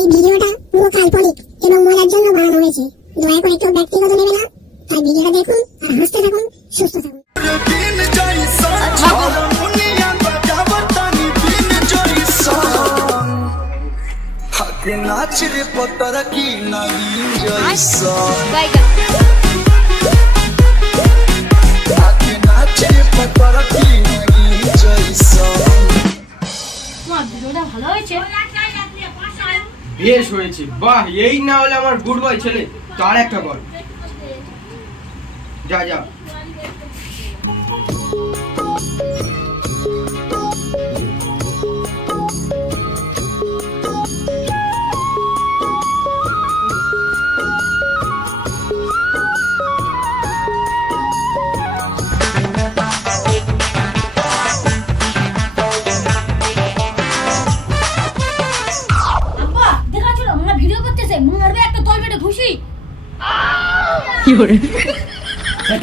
এই ভিডিওটা পুরো কাল্পনিক এবং মজার জন্য বানানো হয়েছে। দয়া করে কেউ ব্যক্তিগত নেবে না। তাই ভিডিওটা দেখুন আর হাসতে থাকুন, সুস্থ থাকুন। বেশ হয়েছে, বাহ, এই না হলে আমার গুড বয় ছেলে। তার একটা বল, যা যা।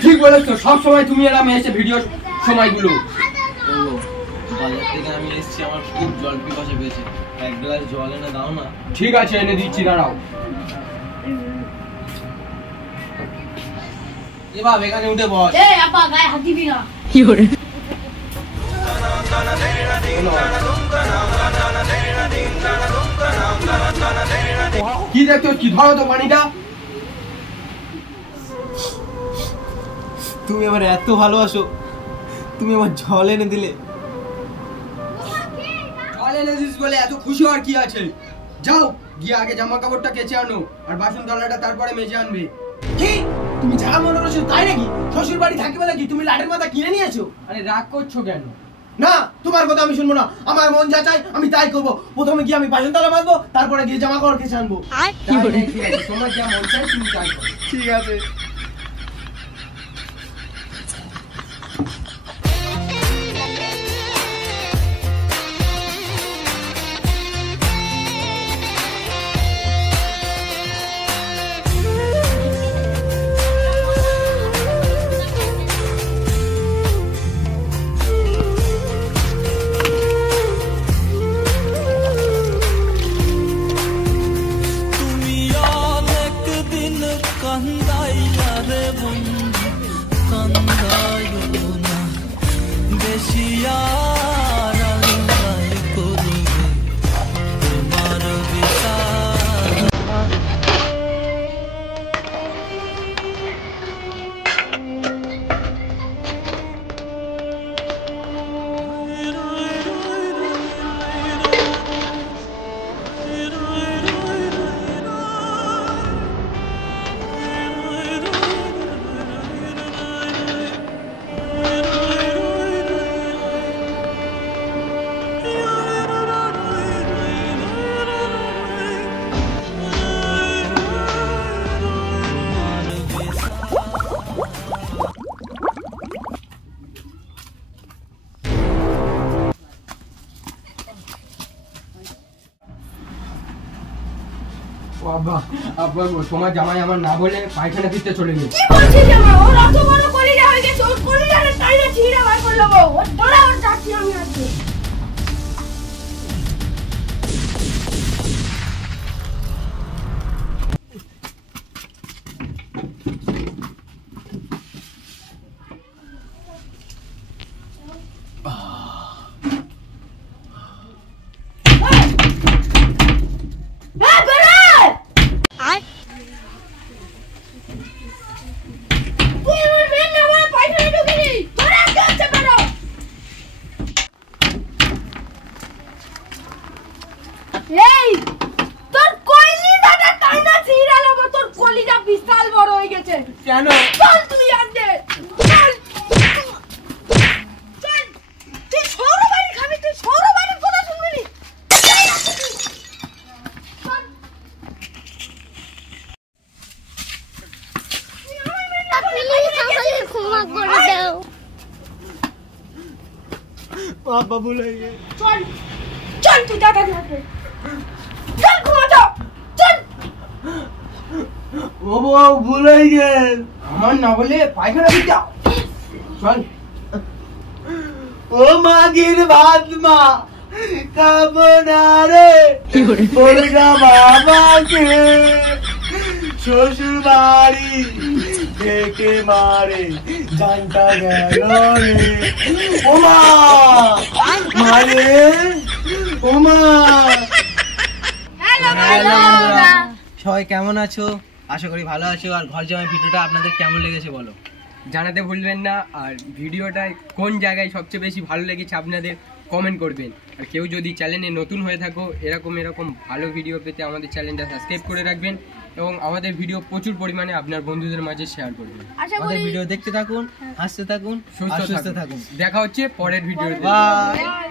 ঠিক বলেছো, সব সময় তুমি আর আমি এসে ভিডিও সময়গুলো। বাজার থেকে আমি এসেছি, আমার খুব জল পিপাসা পেয়েছে, এক গ্লাস জল এনে দাও না। ঠিক আছে, এনে দিচ্ছি, দাঁড়াও। এ বাপ, এখানে উঠে বস। আপা গায়ে হাত দিবি না। কি দেখছো? কি ধরো তো পানিটা। তুমি আমার এত ভালোবাসো, তুমি আমার জল এনে দিলে। জল এনে দিস বলে এত খুশি হওয়ার কি আছে? যাও গিয়ে আগে জামা কাপড়টা কেচে আনো, আর বাসন থালাটা তারপরে মেজে আনবে। কি তুমি যা মনে করছো তাই নাকি? শ্বশুর বাড়ি থাকবে নাকি? তুমি লাটের মাথা কিনে নিয়েছো? আরে রাগ করছো কেন? না, তোমার কথা আমি শুনবো না। আমার মন যা চাই আমি তাই করবো। প্রথমে গিয়ে আমি বাসন থালা মাজবো, তারপরে গিয়ে জামা কাপড় কেচে আনবো। ঠিক আছে, তোমার যা মন চাই তুমি তাই করো। ঠিক আছে। তোমার জামাই আমার না বলে পায়খানা ফিরতে চলে গেছে। কি বলছিস জামা? ওর অত বড় কলিজা হয়ে গেছে, ওর কলিজারে টাইনা ছিঁড়া বার করে দেবো। ওর ধরা ওর যাচ্ছি আমি আজকে। এই তোর কলিজাটা টাইনা ছিঁড়া দেবো, তোর কলিজা বিশাল বড় হয়ে গেছে। কেন? চল তুই আনতে, চল চল। তুই সৌরবাড়ি খাবি, তুই সৌরবাড়ির কথা শুনবি নি। ক্ষমা করে দাও। বাবা ভুলে গেছে। চল চল তুই দাদা লাগবে, চল ঘুমা যাও, চল। ও বাবা ভুলে গেছে। আমার না বলে পায়খানা ফিরতে চল। ও মাগির ভাত মা, খাবো না রে বলগা বাবাকে শ্বশুর বাড়ি ডেকে মারে জানটা গেল রে ওমা মারে ওমা। হ্যালো হ্যালো বন্ধুরা। সবাই কেমন আছো? আশা করি ভালো আছো। আর ঘর জামাই ভিডিওটা আপনাদের কেমন লেগেছে বলো। জানাতে ভুলবেন না। আর ভিডিওটা কোন জায়গায় সবচেয়ে বেশি ভালো লেগেছে আপনাদের কমেন্ট করবেন। আর কেউ যদি চ্যানেলে নতুন হয়ে থাকো এরকম ভালো ভিডিও পেতে আমাদের চ্যানেলটা সাবস্ক্রাইব করে রাখবেন এবং আমাদের ভিডিও প্রচুর পরিমাণে আপনার বন্ধুদের মাঝে শেয়ার করবেন। আশা আমাদের করি ভিডিও দেখতে থাকুন, হাসতে থাকুন, সুস্থ সুস্থ থাকুন। থাকুন। দেখা হচ্ছে পরের ভিডিওতে। বাই। বাই।